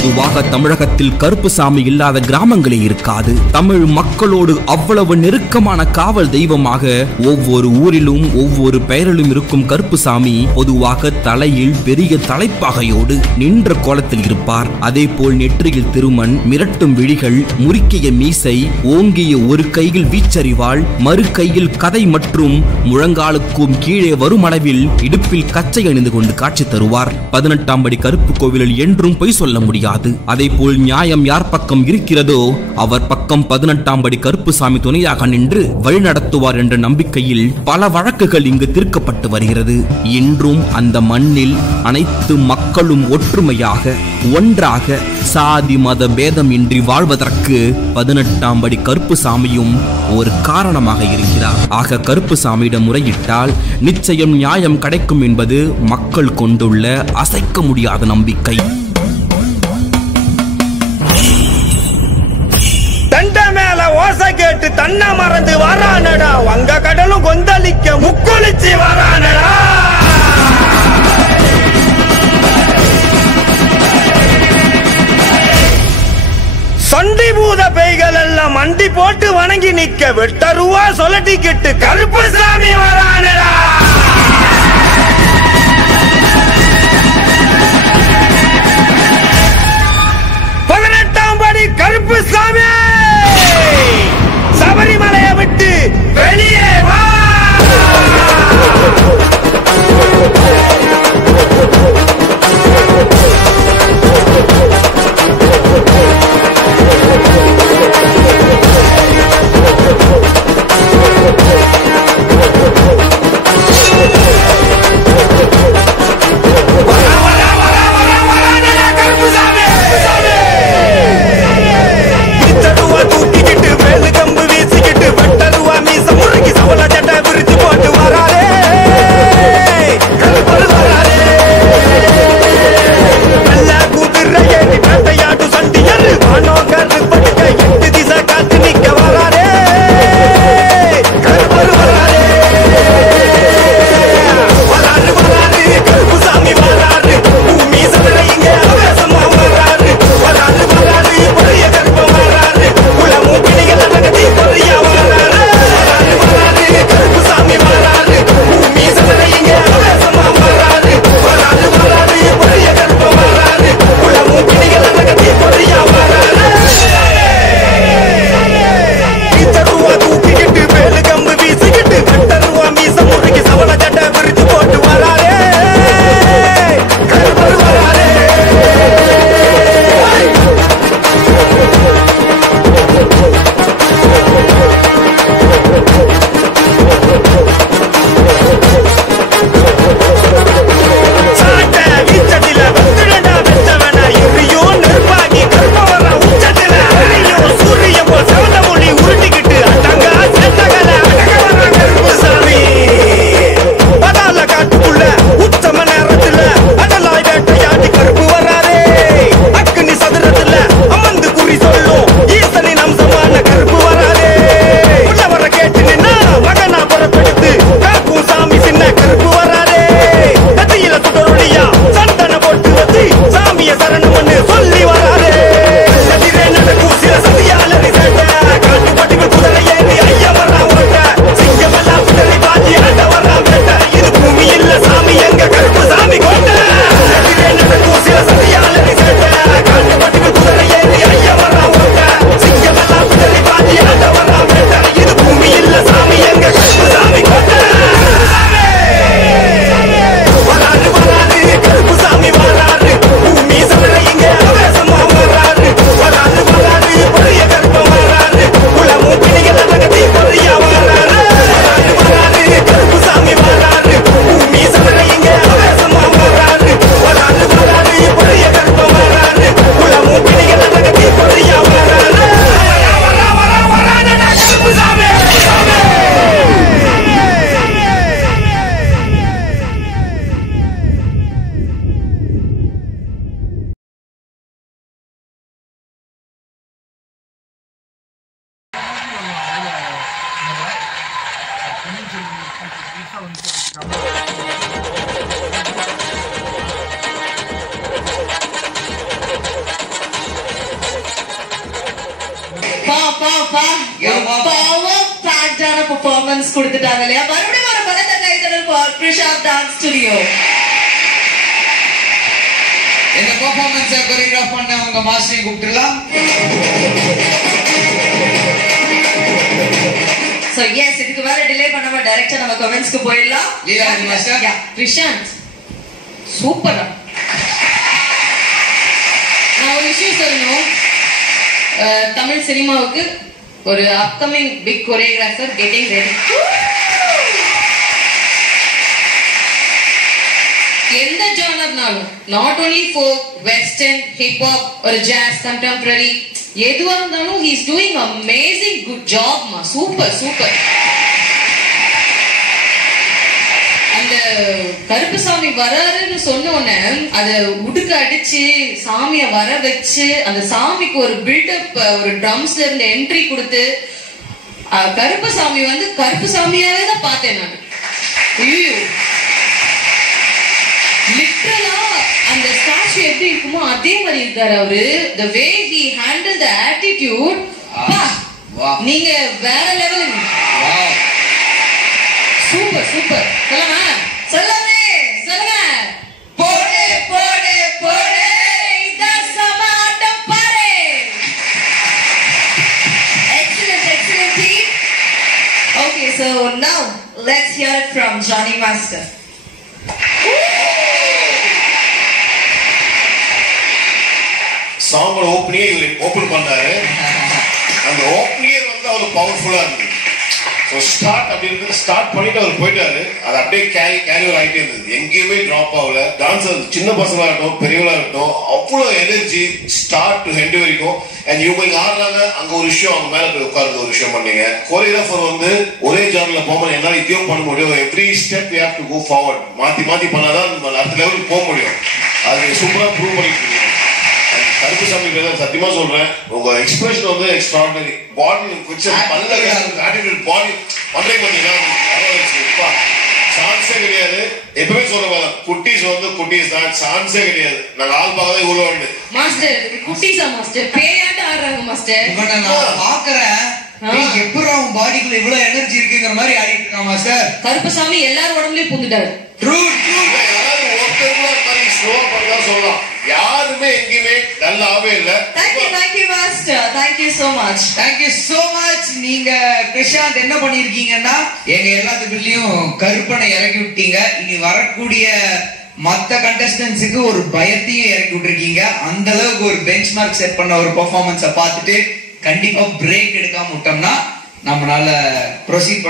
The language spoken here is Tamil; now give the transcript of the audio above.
பொதுவாக தமிழகத்தில் கருப்புசாமி இல்லாத கிராமங்களே இருக்காது. தமிழ் மக்களோடு அவ்வளவு நெருக்கமான காவல் தெய்வமாக ஒவ்வொரு ஊரிலும் ஒவ்வொரு பெயரிலும் இருக்கும் கருப்புசாமி பொதுவாக தலையில் பெரிய தலைப்பாகையோடு நின்ற கோலத்தில் இருப்பார். அதே போல் நெற்றியில் திருமண், மிரட்டும் விழிகள், முறுக்கிய மீசை, ஓங்கிய ஒரு கையில் வீச்சறிவாள், மறு கையில் கதை மற்றும் முழங்காலுக்கும் கீழே வரும் அளவில் இடுப்பில் கச்சை அணிந்து கொண்டு காட்சி தருவார். 18ஆம் படி கருப்பு கோவிலில் என்றும் பொய் சொல்ல முடியாது. அதே போல் நியாயம் யார் பக்கம் இருக்கிறதோ அவர் பக்கம் 18ஆம் படி கருப்புசாமி துணையாக நின்று வழிநடத்துவார் என்ற நம்பிக்கையில் பல வழக்குகள் இங்கு தீர்க்கப்பட்டு வருகிறது. இன்றும் அந்த மண்ணில் அனைத்து மக்களும் ஒற்றுமையாக ஒன்றாக சாதி மத பேதம் இன்றி வாழ்வதற்கு 18ஆம் படி கருப்புசாமியும் ஒரு காரணமாக இருக்கிறார். ஆக கருப்புசாமியிடம் முறையிட்டால் நிச்சயம் நியாயம் கிடைக்கும் என்பது மக்கள் கொண்டுள்ள அசைக்க முடியாத நம்பிக்கை. தண்ட மேல ஓசை கேட்டு தன்னை மறந்து வரானடா, வங்க கடலும் கொந்தளிக்க முக்குளிச்சு வரானடா. சண்டி பூத பேய்கள் எல்லாம் மண்டி போட்டு வணங்கி நிக்க வெட்டருவா சொல்லட்டிக்கிட்டு கருப்புசாமி வரானடா. கருப்புசாமி சபரிமலையை விட்டு வெளியே வா. பவர் பேக்டான பெர்ஃபார்மன்ஸ் கொடுத்துட்டாங்க இல்லையா? மறுபடியும் ஒரு பலத்த கைதட்டல் for Prishant Dance Studio. இந்த பெர்ஃபார்மன்ஸை கோரியோகிராஃப் பண்ண உங்க மாஸ்டரை கூப்பிட்டுலாம். So yes, இதுக்கு மேல டிலே பண்ணாம டைரக்டா நம்ம கமெண்ட்ஸ்க்கு போயிடலாம். லீலாவதி மாஸ்டர். Prishant சூப்பரா. நான் ஒரு விஷயம் சொல்லணும். தமிழ் சினிமாவுக்கு ஒரு upcoming big choreographer getting ready. எந்த ஜானர்னாலும், not only folk, western, hip hop, ஒரு ஜாஸ், கண்டெம்பரரி, எதுவா இருந்தாலும் he is doing amazing good job மா. Super super. அந்த கருப்புசாமி வராருன்னு சொன்ன உடனே அத உடுக்க அடிச்சு சாமிய வர வச்சு அந்த சாமிக்கு ஒரு பில்டப், ஒரு ட்ரம்ஸ்ல இருந்து என்ட்ரி கொடுத்து கருப்புசாமி வந்து கருப்புசாமியாவே தான் பார்த்தேன் நான். லிட்டரலா அந்த ஸ்டாச்சு எப்படி இருக்குமோ அதே மாதிரி இருக்காரு அவரு. the way he handled the attitude, நீங்க வேற லெவல். Super super. சொல்லுங்க சொல்லுங்க சொல்லுங்க. போடு போடு போடு இந்த சமாட்டம் பாரு. Excellent, excellent team. Okay, so now let's hear it from Johnny Master. சாங்கோட ஓப்பனிங்கே ஓப்பன் பண்ணாரு. அந்த ஓப்பனிங்கே வந்து அவர் பவர்ஃபுல்லா இருந்தது. ஸ்டார்ட் அப்படின்னு ஸ்டார்ட் பண்ணிட்டு அவர் போயிட்டாரு. அது அப்படியே கேரி ஆகிட்டே இருந்தது, எங்கேயுமே டிராப் ஆகல. டான்சர் சின்ன பசங்களா இருக்கட்டும் பெரியவங்களா இருக்கட்டும் அவ்வளவு எனர்ஜி ஸ்டார்ட் டு ஹெண்ட் வரைக்கும். அண்ட் இவங்க இங்க ஆடுறாங்க, அங்க ஒரு விஷயம் அவங்க மேல போய் உட்கார்ந்து ஒரு விஷயம் பண்ணீங்க. கோரியோகிராஃபர் வந்து ஒரே ஜானர்ல போகும்போது என்னால இதையும் பண்ண முடியும். Every step you have to go forward. மாத்தி மாத்தி பண்ணாதான் நம்ம அடுத்த லெவலுக்கு போக முடியும். அது சூப்பரா ப்ரூவ் பண்ணிட்டு இருக்கீங்க. கருப்புசாமி சத்தியமா சொல்றேன், உங்க எக்ஸ்பிரஷன் வந்து எக்ஸ்ட்ராடினரி. பாடி நல்ல ஆட்டிடியூட் பாடி பண்றீங்க பாத்தீங்கன்னா சான்ஸே கிடையாது. எப்பவுமே சொல்ற குட்டீஸ் வந்து குட்டீஸ் தான், சான்ஸே கிடையாது. நாங்க ஆள் பார்க்கதான் இவ்வளவு உண்டு. மாஸ்டர் குட்டீஸா மாஸ்டர் பேயாட்ட ஆடுறாங்க மாஸ்டர். இவனை நான் பாக்குறேன், எப்படி அவன் பாடிக்குள்ள இவ்வளவு எனர்ஜி இருக்குங்கிற மாதிரி ஆடிட்டு இருக்கான் மாஸ்டர். கருப்புசாமி எல்லாரும் உடம்புலயும் புந்துட்டாரு. யாராவது ஒருத்தர் கூட மாதிரி ஸ்லோவா பண்ணா சொல்லலாம். யாருமே எங்கேயுமே நல்லாவே இல்ல. Thank you master, thank you so much. Thank you so much. நீங்க பிரசாந்த் என்ன பண்ணிருக்கீங்கன்னா எங்க எல்லாத்துக்குள்ளயும் கருப்பனை இறக்கி விட்டீங்க. இனி வரக்கூடிய மத்த கண்டஸ்டன்ஸுக்கு ஒரு பயத்தையும் இறக்கி விட்டுருக்கீங்க. அந்த அளவுக்கு ஒரு பெஞ்ச் மார்க் செட் பண்ண ஒரு பெர்ஃபார்மன்ஸை பார்த்துட்டு கண்டிப்பா பிரேக் எடுக்காம விட்டோம்னா நம்மளால ப்ரொசீட்